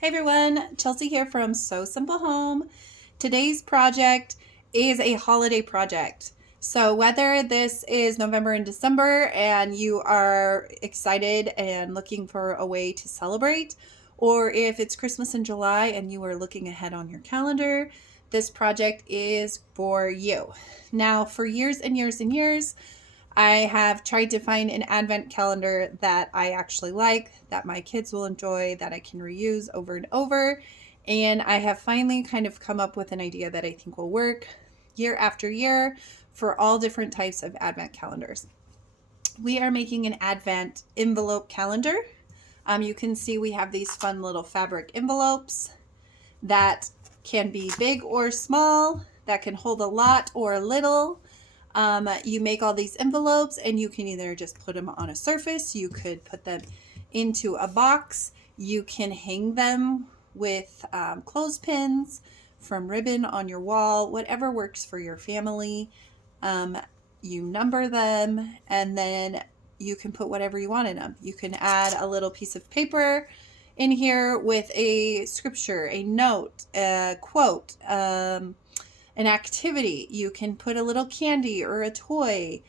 Hey everyone, Chelsea here from So Simple Home. Today's project is a holiday project. So whether this is November and December and you are excited and looking for a way to celebrate, or if it's Christmas in July and you are looking ahead on your calendar, this project is for you. Now, for years and years and years, I have tried to find an advent calendar that I actually like, that my kids will enjoy, that I can reuse over and over. And I have finally kind of come up with an idea that I think will work year after year for all different types of advent calendars. We are making an advent envelope calendar. You can see we have these fun little fabric envelopes that can be big or small, that can hold a lot or a little. You make all these envelopes and you can either just put them on a surface, you could put them into a box, you can hang them with clothespins from ribbon on your wall, whatever works for your family. You number them and then you can put whatever you want in them. You can add a little piece of paper in here with a scripture, a note, a quote, an activity. You can put a little candy or a toy.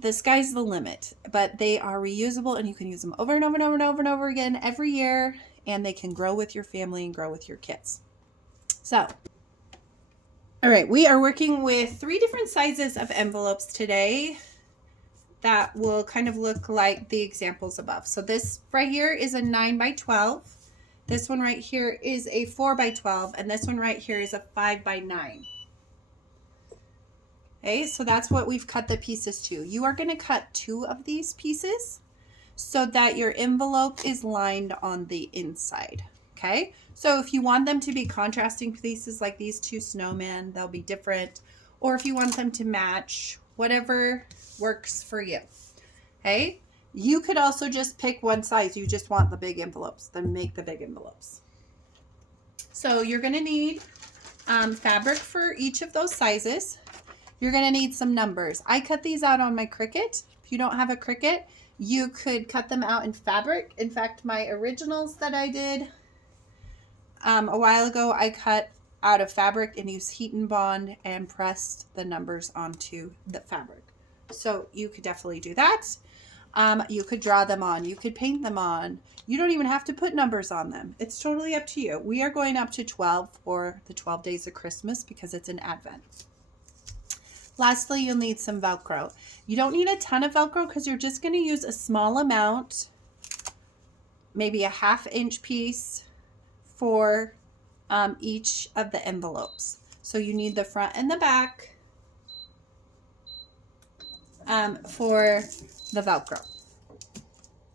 The sky's the limit, but they are reusable and you can use them over and over and over and over and over again every year, and they can grow with your family and grow with your kids. So, all right, we are working with 3 different sizes of envelopes today that will kind of look like the examples above. So this right here is a 9 by 12. This one right here is a 4 by 12, and this one right here is a 5 by 9. Okay, so that's what we've cut the pieces to. You are going to cut 2 of these pieces so that your envelope is lined on the inside. Okay, so if you want them to be contrasting pieces like these 2 snowmen, they'll be different. Or if you want them to match, whatever works for you. Okay, you could also just pick one size. You just want the big envelopes, then make the big envelopes. So you're going to need fabric for each of those sizes. You're going to need some numbers. I cut these out on my Cricut. If you don't have a Cricut, you could cut them out in fabric. In fact, my originals that I did a while ago, I cut out of fabric and used heat and bond and pressed the numbers onto the fabric. So you could definitely do that. You could draw them on. You could paint them on. You don't even have to put numbers on them. It's totally up to you. We are going up to 12 for the 12 days of Christmas because it's an Advent. Lastly, you'll need some Velcro. You don't need a ton of Velcro because you're just going to use a small amount, maybe a 1/2 inch piece for each of the envelopes. So you need the front and the back for the Velcro.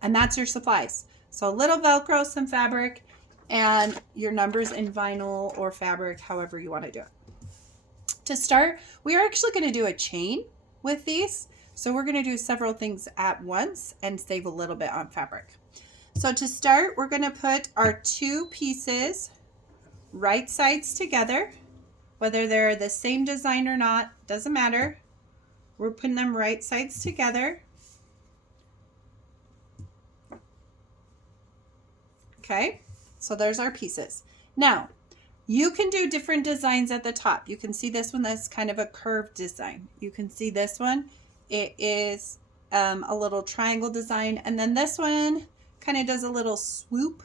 And that's your supplies. So a little Velcro, some fabric, and your numbers in vinyl or fabric, however you want to do it. To start, we are actually going to do a chain with these. So we're going to do several things at once and save a little bit on fabric. So to start, we're going to put our 2 pieces right sides together. Whether they're the same design or not, doesn't matter. We're putting them right sides together. Okay, so there's our pieces. Now, you can do different designs at the top. You can see this one that's kind of a curved design. You can see this one. It is a little triangle design. And then this one kind of does a little swoop.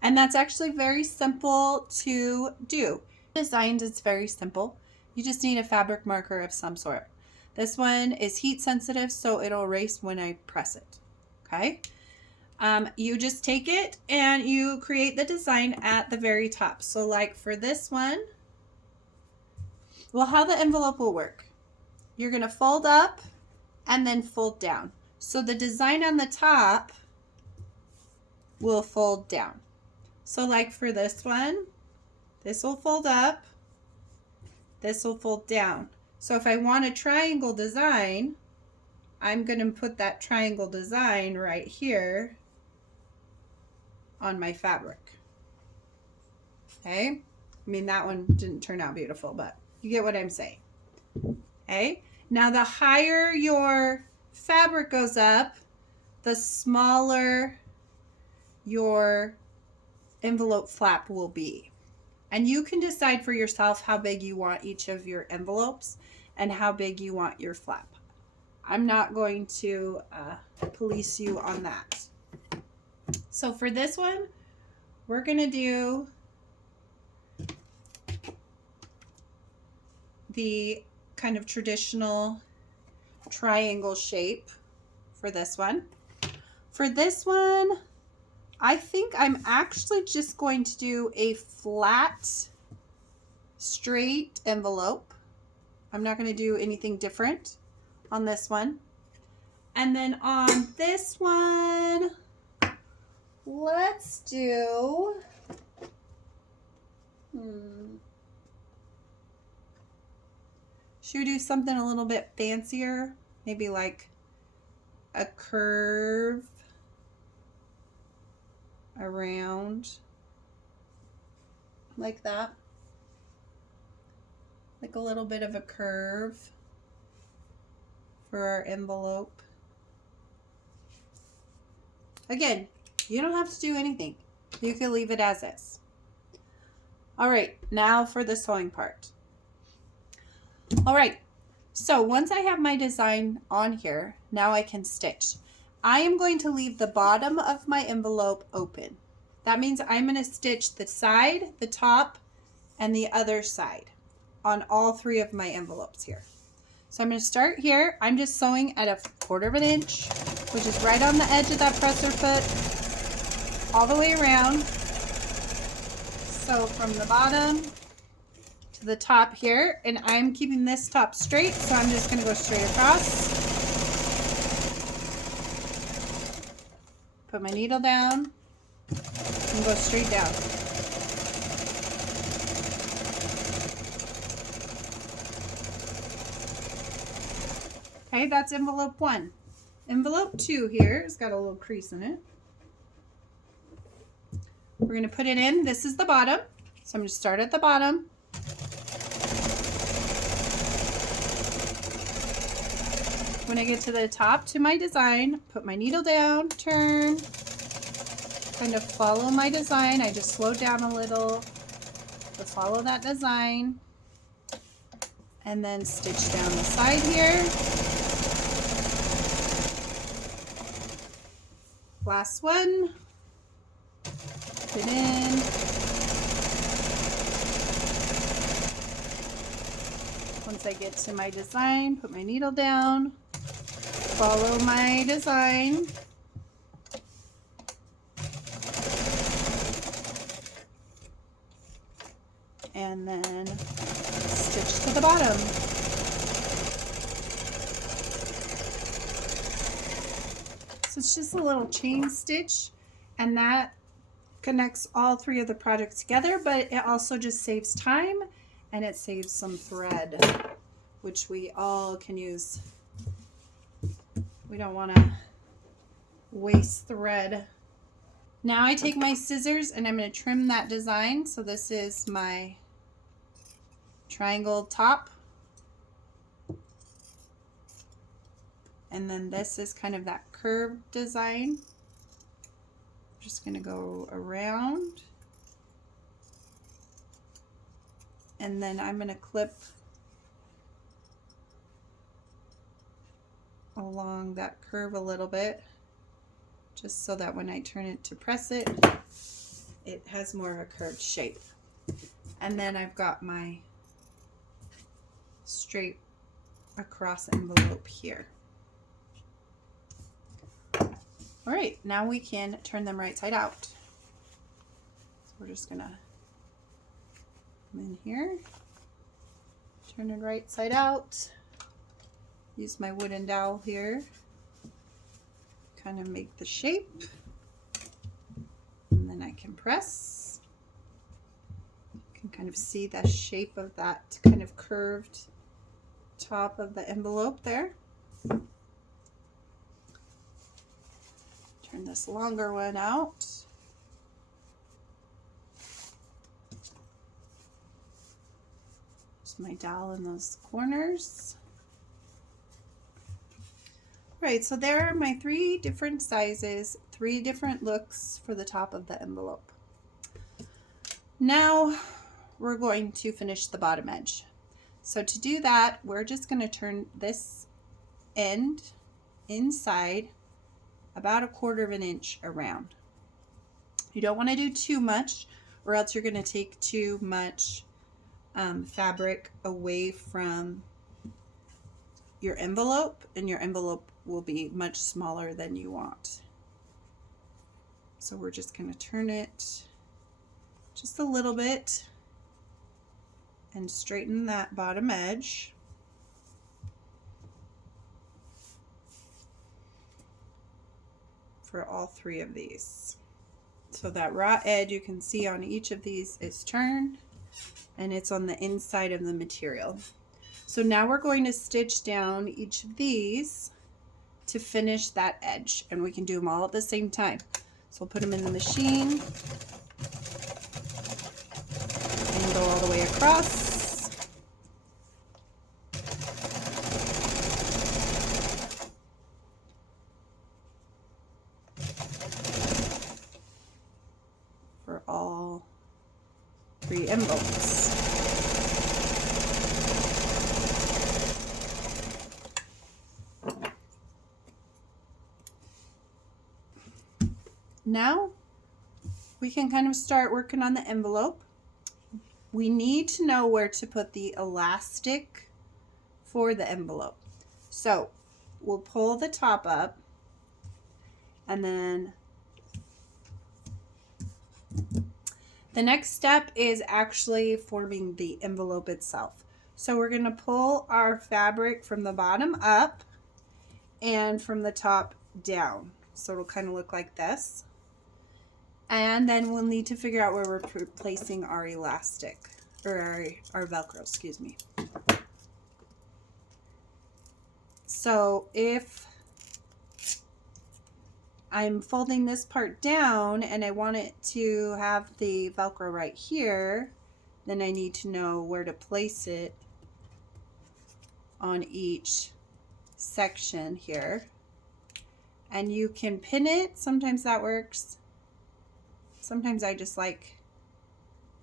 And that's actually very simple to do. Designed is very simple. You just need a fabric marker of some sort. This one is heat sensitive, so it'll erase when I press it. Okay. You just take it and you create the design at the very top. So like for this one, well, how the envelope will work. You're going to fold up and then fold down. So the design on the top will fold down. So like for this one, this will fold up, this will fold down. So if I want a triangle design, I'm going to put that triangle design right here on my fabric. Okay, I mean that one didn't turn out beautiful, but you get what I'm saying. Okay, now the higher your fabric goes up, the smaller your envelope flap will be. And you can decide for yourself how big you want each of your envelopes and how big you want your flap. I'm not going to police you on that. So for this one, we're going to do the kind of traditional triangle shape for this one. For this one, I think I'm actually just going to do a flat, straight envelope. I'm not going to do anything different on this one. And then on this one, let's do, should we do something a little bit fancier? Maybe like a curve around like that. Like a little bit of a curve for our envelope. Again, you don't have to do anything. You can leave it as is. All right, now for the sewing part. All right, so once I have my design on here, now I can stitch. I am going to leave the bottom of my envelope open. That means I'm going to stitch the side, the top, and the other side on all three of my envelopes here. So I'm going to start here. I'm just sewing at 1/4 of an inch, which is right on the edge of that presser foot, all the way around. So from the bottom to the top here, and I'm keeping this top straight, so I'm just going to go straight across. Put my needle down and go straight down. Okay, that's envelope 1. Envelope 2 here has got a little crease in it. We're going to put it in. This is the bottom. So I'm going to start at the bottom. When I get to the top to my design, put my needle down, turn, kind of follow my design. I just slowed down a little to follow that design. And then stitch down the side here. Last one. Put it in. Once I get to my design, put my needle down, follow my design, and then stitch to the bottom. So it's just a little chain stitch, and that connects all three of the projects together, but it also just saves time and it saves some thread, which we all can use. We don't want to waste thread. Now I take my scissors and I'm going to trim that design. So this is my triangle top. And then this is kind of that curved design. I'm just going to go around. And then I'm going to clip along that curve a little bit, just so that when I turn it to press it, it has more of a curved shape. And then I've got my straight across envelope here. All right, now we can turn them right side out. So we're just gonna come in here, turn it right side out, use my wooden dowel here, kind of make the shape, and then I can press. You can kind of see the shape of that kind of curved top of the envelope there. Turn this longer one out. My dowel in those corners. Right, so there are my 3 different sizes, 3 different looks for the top of the envelope. Now we're going to finish the bottom edge. So to do that, we're just going to turn this end inside about 1/4 inch around. You don't want to do too much, or else you're going to take too much fabric away from your envelope, and your envelope will be much smaller than you want. So we're just going to turn it just a little bit and straighten that bottom edge. For all 3 of these. So that raw edge you can see on each of these is turned, and it's on the inside of the material. So now we're going to stitch down each of these to finish that edge, and we can do them all at the same time. So we'll put them in the machine and go all the way across. For all 3 envelopes. Now we can kind of start working on the envelope. We need to know where to put the elastic for the envelope. So we'll pull the top up, and then the next step is actually forming the envelope itself. So we're going to pull our fabric from the bottom up and from the top down. So it'll kind of look like this. And then we'll need to figure out where we're placing our elastic, or our Velcro, excuse me. So if I'm folding this part down and I want it to have the Velcro right here, then I need to know where to place it on each section here. And you can pin it, sometimes that works. Sometimes I just like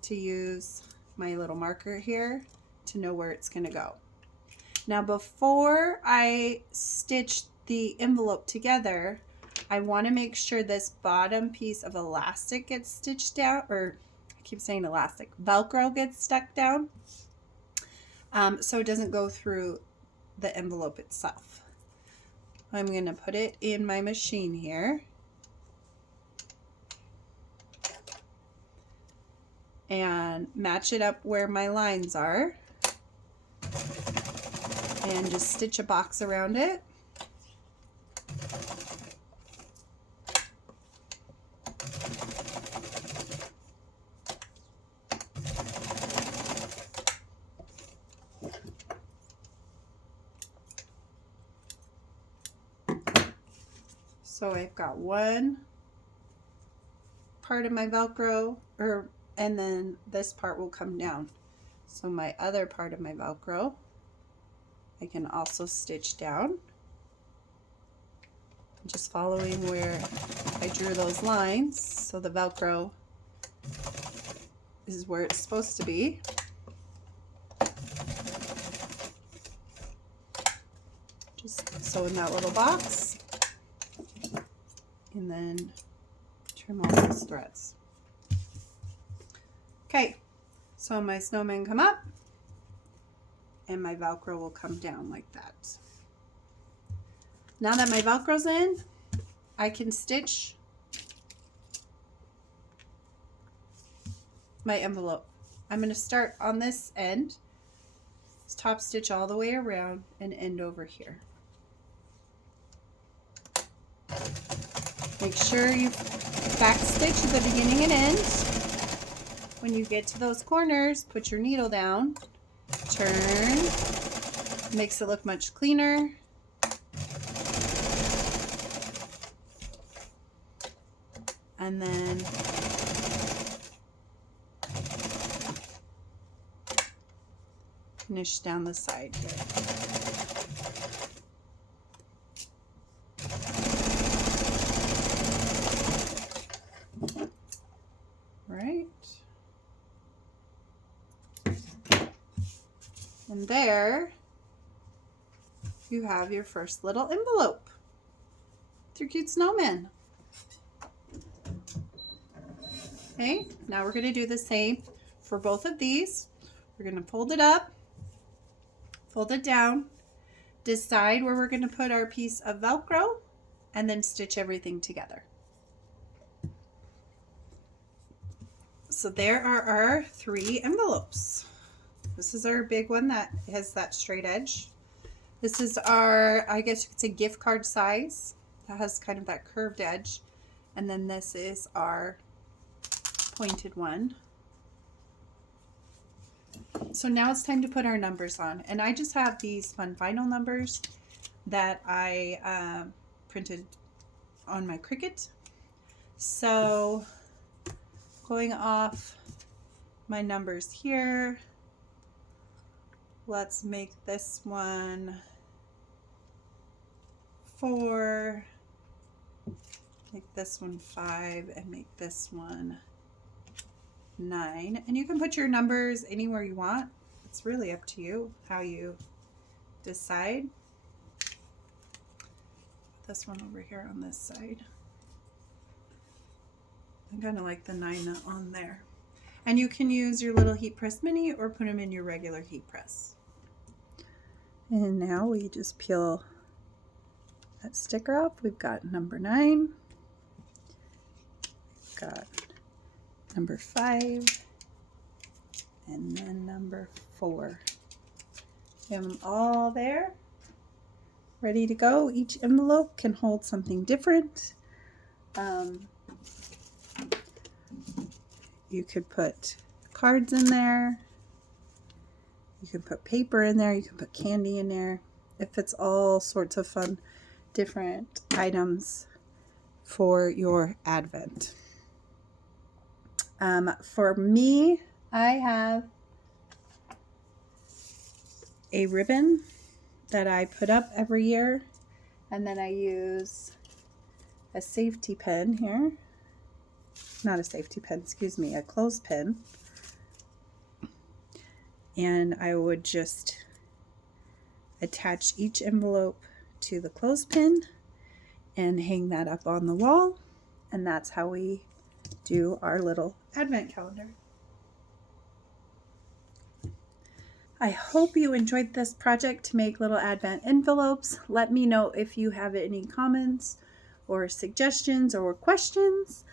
to use my little marker here to know where it's going to go. Now before I stitch the envelope together, I want to make sure this bottom piece of elastic gets stitched down, or I keep saying elastic, Velcro gets stuck down, so it doesn't go through the envelope itself. I'm going to put it in my machine here. And match it up where my lines are, and just stitch a box around it. So I've got one part of my Velcro, and then this part will come down. So my other part of my Velcro, I can also stitch down. Just following where I drew those lines, so the Velcro is where it's supposed to be. Just sew in that little box, and then trim all those threads. Okay, so my snowmen come up, and my Velcro will come down like that. Now that my Velcro's in, I can stitch my envelope. I'm going to start on this end, top stitch all the way around, and end over here. Make sure you back stitch at the beginning and end. When you get to those corners, put your needle down, turn, makes it look much cleaner. And then finish down the side here. right. And there you have your first little envelope with your cute snowman. Okay, now we're going to do the same for both of these. We're going to fold it up, fold it down, decide where we're going to put our piece of Velcro, and then stitch everything together. So there are our 3 envelopes. This is our big one that has that straight edge. This is our, I guess you could say, gift card size. That has kind of that curved edge. And then this is our pointed one. So now it's time to put our numbers on. And I just have these fun vinyl numbers that I printed on my Cricut. So going off my numbers here, let's make this one 4, make this one 5, and make this one 9. And you can put your numbers anywhere you want. It's really up to you how you decide. This one over here on this side. I kind of like the 9 on there. And you can use your little heat press mini or put them in your regular heat press. And now we just peel that sticker off. We've got number 9. We've got number 5. And then number 4. We have them all there, ready to go. Each envelope can hold something different. You could put cards in there. You can put paper in there. You can put candy in there. It fits all sorts of fun, different items for your Advent. For me, I have a ribbon that I put up every year, and then I use a safety pin here. Not a safety pin, excuse me, a clothespin. And I would just attach each envelope to the clothespin and hang that up on the wall. And that's how we do our little Advent calendar. I hope you enjoyed this project to make little Advent envelopes. Let me know if you have any comments or suggestions or questions.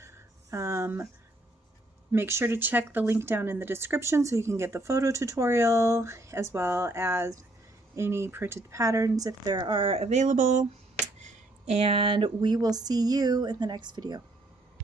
Make sure to check the link down in the description so you can get the photo tutorial as well as any printed patterns if there are available. And we will see you in the next video.